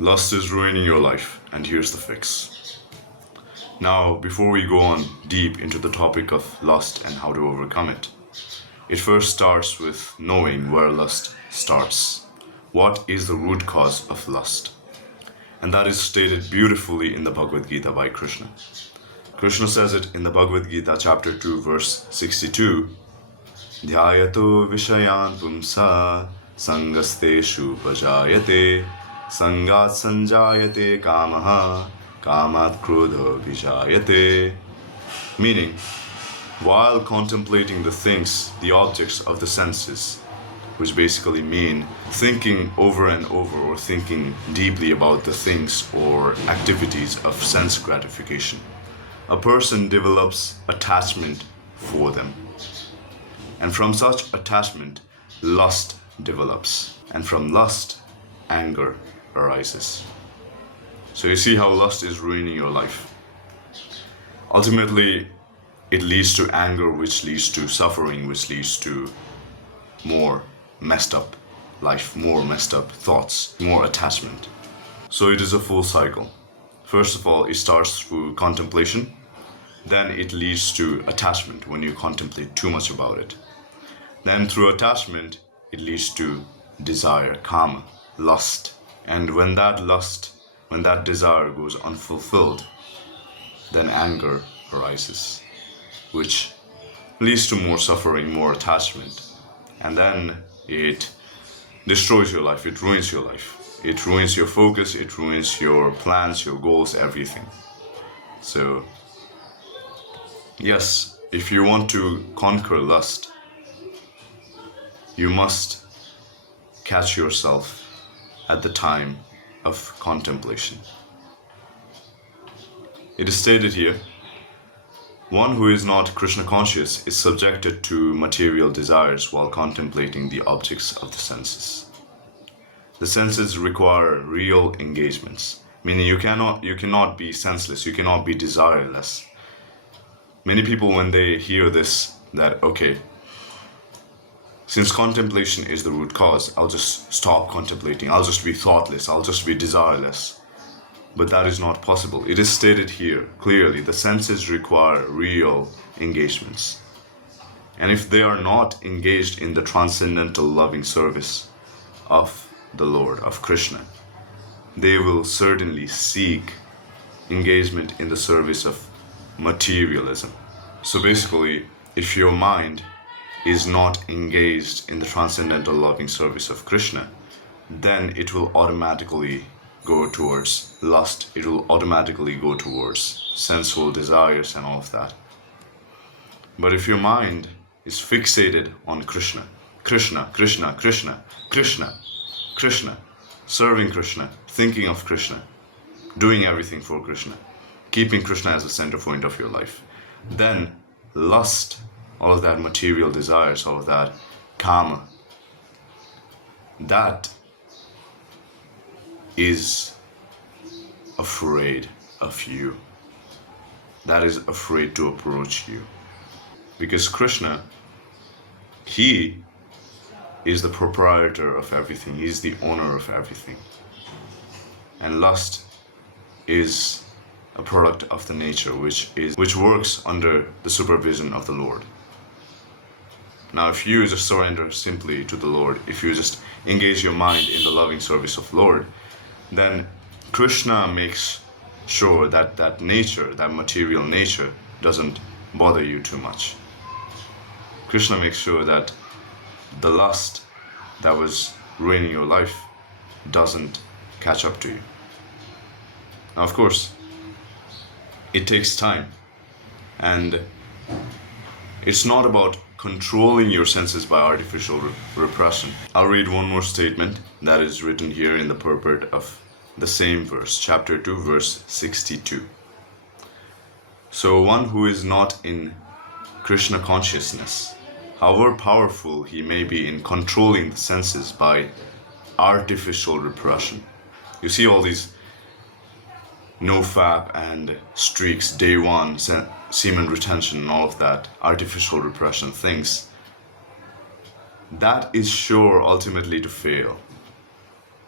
Lust is ruining your life, and here's the fix. Now, before we go on deep into the topic of lust and how to overcome it, it first starts with knowing where lust starts. What is the root cause of lust? And that is stated beautifully in the Bhagavad Gita by Krishna. Krishna says it in the Bhagavad Gita, chapter 2, verse 62. Dhyayato vishayan pumsa sangasteshu bhajayate sangat sanjayate kamaha kamat krodha vijayate. Meaning, while contemplating the things, the objects of the senses, which basically mean thinking over and over or thinking deeply about the things or activities of sense gratification, a person develops attachment for them. And from such attachment, lust develops. And from lust, anger arises. So you see how lust is ruining your life. Ultimately, it leads to anger, which leads to suffering, which leads to more messed up life, more messed up thoughts, more attachment. So it is a full cycle. First of all, it starts through contemplation. Then it leads to attachment when you contemplate too much about it. Then through attachment, it leads to desire, kama, lust. And when that desire goes unfulfilled, then anger arises, which leads to more suffering, more attachment. And then it destroys your life, it ruins your life. It ruins your focus, it ruins your plans, your goals, everything. So, yes, if you want to conquer lust, you must catch yourself at the time of contemplation. It is stated here, one who is not Krishna conscious is subjected to material desires while contemplating the objects of the senses. The senses require real engagements, meaning you cannot be senseless, you cannot be desireless. Many people, when they hear this, that okay, since contemplation is the root cause, I'll just stop contemplating, I'll just be thoughtless, I'll just be desireless. But that is not possible. It is stated here clearly, the senses require real engagements. And if they are not engaged in the transcendental loving service of the Lord, of Krishna, they will certainly seek engagement in the service of materialism. So basically, if your mind is not engaged in the transcendental loving service of Krishna, then it will automatically go towards lust, it will automatically go towards sensual desires and all of that. But if your mind is fixated on Krishna, Krishna, Krishna, Krishna, Krishna, Krishna, serving Krishna, thinking of Krishna, doing everything for Krishna, keeping Krishna as the center point of your life, then lust, all of that material desires, all of that kama, that is afraid of you. That is afraid to approach you. Because Krishna, he is the proprietor of everything. He is the owner of everything. And lust is a product of the nature which works under the supervision of the Lord. Now, if you just surrender simply to the Lord, if you just engage your mind in the loving service of Lord, then Krishna makes sure that that nature, that material nature, doesn't bother you too much. Krishna makes sure that the lust that was ruining your life doesn't catch up to you. Now, of course, it takes time, and it's not about controlling your senses by artificial repression. I'll read one more statement that is written here in the purport of the same verse, chapter 2, verse 62. So one who is not in Krishna consciousness, however powerful he may be in controlling the senses by artificial repression. You see all these nofap and streaks, day one, semen retention and all of that, artificial repression things, that is sure ultimately to fail.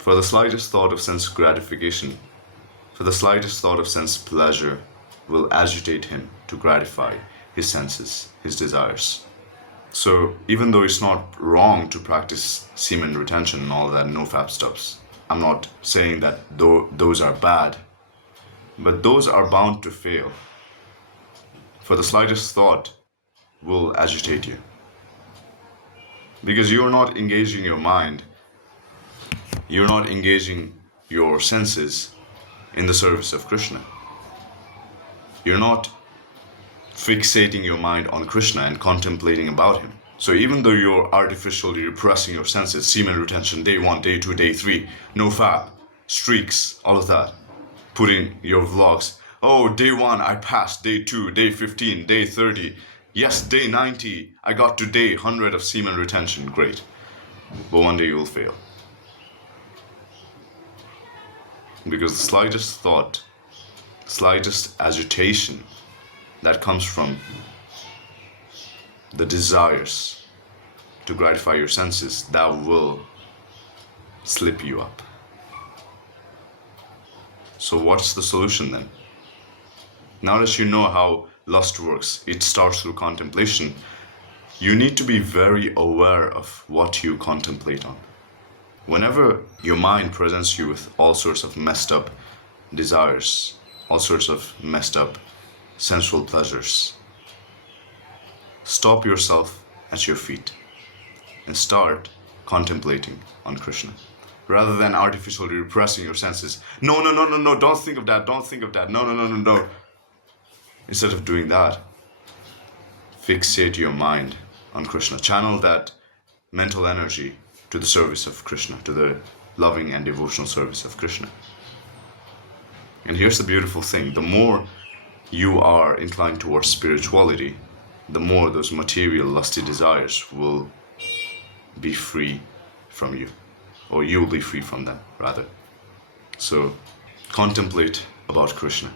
For the slightest thought of sense gratification, for the slightest thought of sense pleasure will agitate him to gratify his senses, his desires. So even though it's not wrong to practice semen retention and all that, no fap stops, I'm not saying that those are bad, but those are bound to fail. For the slightest thought will agitate you. Because you're not engaging your mind, you're not engaging your senses in the service of Krishna. You're not fixating your mind on Krishna and contemplating about him. So even though you're artificially repressing your senses, semen retention, day 1, day 2, day 3, no fap, streaks, all of that, putting your vlogs, oh, day 1, I passed, day 2, day 15, day 30, yes, day 90, I got to day 100 of semen retention, great. But one day you will fail. Because the slightest thought, slightest agitation that comes from the desires to gratify your senses, that will slip you up. So what's the solution then? Now that you know how lust works, it starts through contemplation, you need to be very aware of what you contemplate on. Whenever your mind presents you with all sorts of messed up desires, all sorts of messed up sensual pleasures, stop yourself at your feet and start contemplating on Krishna. Rather than artificially repressing your senses. No, don't think of that, no. Instead of doing that, fixate your mind on Krishna. Channel that mental energy to the service of Krishna, to the loving and devotional service of Krishna. And here's the beautiful thing. The more you are inclined towards spirituality, the more those material lusty desires will be free from you. Or you will be free from them, rather. So, contemplate about Krishna.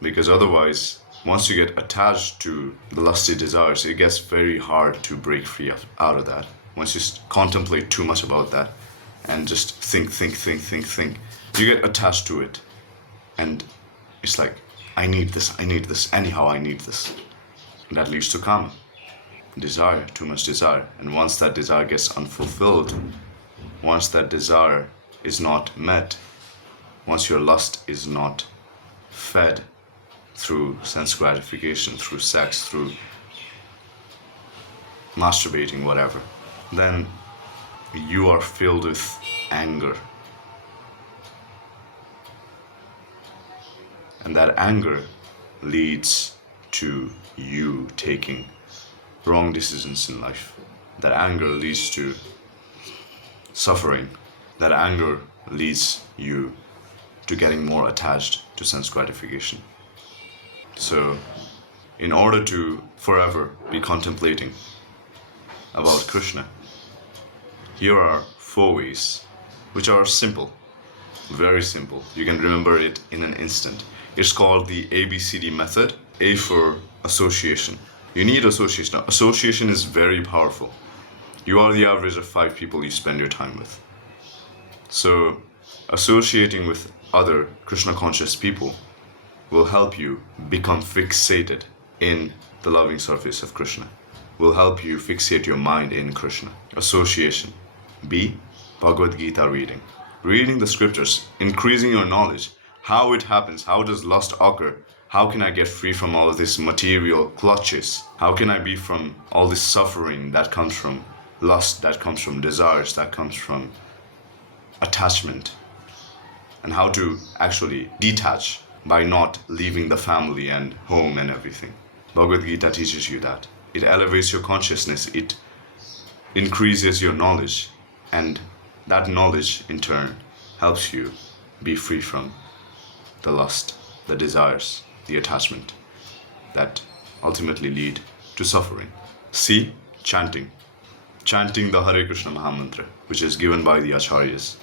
Because otherwise, once you get attached to the lusty desires, it gets very hard to break free out of that. Once you contemplate too much about that and just think, you get attached to it. And it's like, I need this, anyhow I need this. And that leads to kama. Desire, too much desire. And once that desire gets unfulfilled, once that desire is not met, once your lust is not fed through sense gratification, through sex, through masturbating, whatever, then you are filled with anger. And that anger leads to you taking wrong decisions in life. That anger leads to suffering. That anger leads you to getting more attached to sense gratification. So, in order to forever be contemplating about Krishna, here are 4 ways, which are simple, very simple. You can remember it in an instant. It's called the ABCD method. A for association. You need association. Now, association is very powerful. You are the average of 5 people you spend your time with. So, associating with other Krishna conscious people will help you become fixated in the loving service of Krishna. Will help you fixate your mind in Krishna. Association. B. Bhagavad Gita reading. Reading the scriptures, increasing your knowledge. How it happens, how does lust occur? How can I get free from all of these material clutches? How can I be from all this suffering that comes from lust, that comes from desires, that comes from attachment? And how to actually detach by not leaving the family and home and everything. Bhagavad Gita teaches you that. It elevates your consciousness, it increases your knowledge, and that knowledge in turn helps you be free from the lust, the desires, the attachment that ultimately lead to suffering. C. Chanting. Chanting the Hare Krishna Mahamantra, which is given by the Acharyas,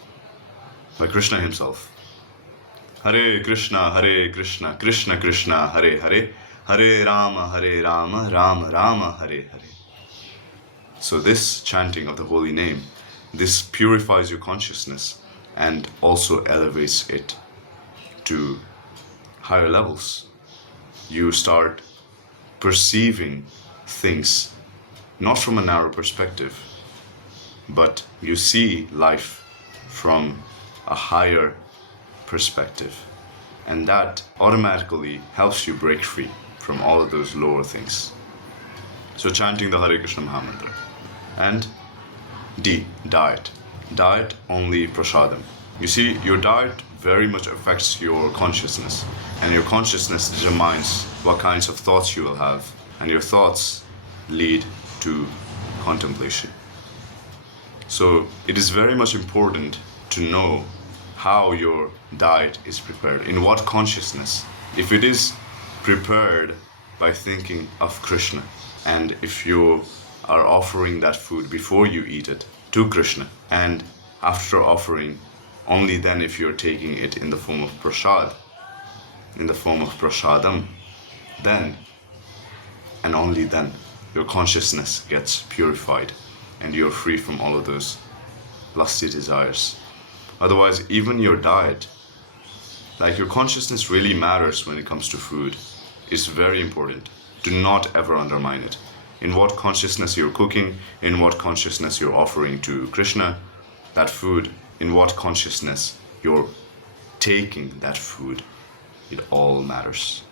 by Krishna himself. Hare Krishna, Krishna Krishna, Hare Hare, Hare Rama, Rama Rama, Hare Hare. So this chanting of the holy name this purifies your consciousness and also elevates it to higher levels. You start perceiving things not from a narrow perspective, but you see life from a higher perspective. And that automatically helps you break free from all of those lower things. So chanting the Hare Krishna Mahamantra. And D, diet. Diet only prasadam. You see, your diet very much affects your consciousness, and your consciousness determines what kinds of thoughts you will have, and your thoughts lead to contemplation. So it is very much important to know how your diet is prepared, in what consciousness. If it is prepared by thinking of Krishna, and if you are offering that food before you eat it to Krishna, and after offering, only then if you're taking it in the form of prasad, in the form of prasadam, then and only then your consciousness gets purified and you're free from all of those lusty desires. Otherwise, even your diet, like your consciousness really matters when it comes to food. It's very important. Do not ever undermine it. In what consciousness you're cooking, in what consciousness you're offering to Krishna, that food, in what consciousness you're taking that food, it all matters.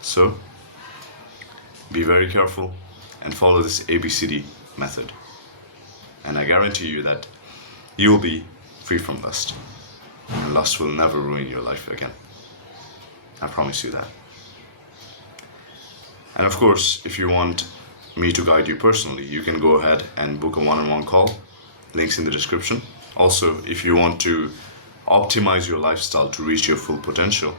So, be very careful and follow this ABCD method. And I guarantee you that you will be free from lust. And lust will never ruin your life again. I promise you that. And of course, if you want me to guide you personally, you can go ahead and book a one-on-one call. Links in the description. Also, if you want to optimize your lifestyle to reach your full potential,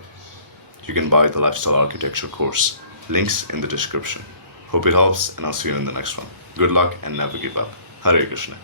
you can buy the Lifestyle Architecture course. Links in the description. Hope it helps, and I'll see you in the next one. Good luck and never give up. Hare Krishna.